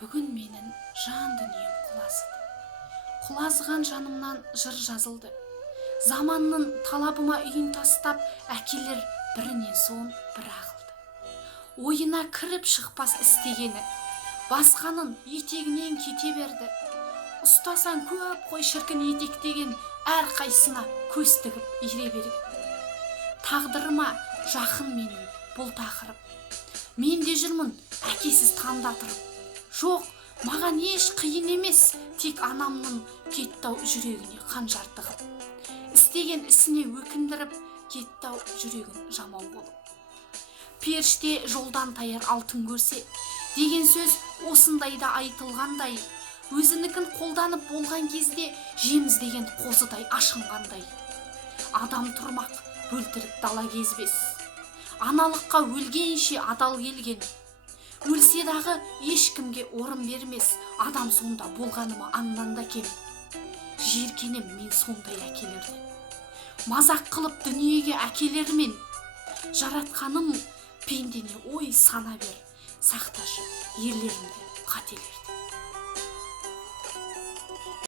Бүгін менің жан дүнием құлазыды. Құлазыған жанымнан жыр жазылды. Заманның талабыма үйін тастап, әкелер бірінен соң бір ағылды. Ойына кіріп шықпас істегені, басқаның етегінен кете берді. Ұстасан көп қой шіркін етектеген, әр қайсына көз тігіп ире берген. Тағдырыма жақын менің бұл тақырып. Мен де жүрмін әкесіз таңдатырып. Жоқ, маған еш қиын емес, тек анамның кеттау жүрегіне қанжар тығып. Істеген ісіне өкіндіріп, кеттау жүрегін жамау болып. Періште жолдан таяр алтын көрсе, деген сөз осындайда айтылғандай, өзінікін қолданып болған кезде жеміз деген қозыдай ашынғандай. Адам тұрмақ, бөлтірік дала кезбес. Аналыққа өлгенше адал келген. Өлсе дағы ешкімге орын бермес, адам сонда болғаныма аңнан да кем. Жиіркенем мен сондай әкелерден. Мазақ қылып дүниеге әкелермен. Жаратқаным пендене ой сана бер, сақташы ерлерімді қателерді.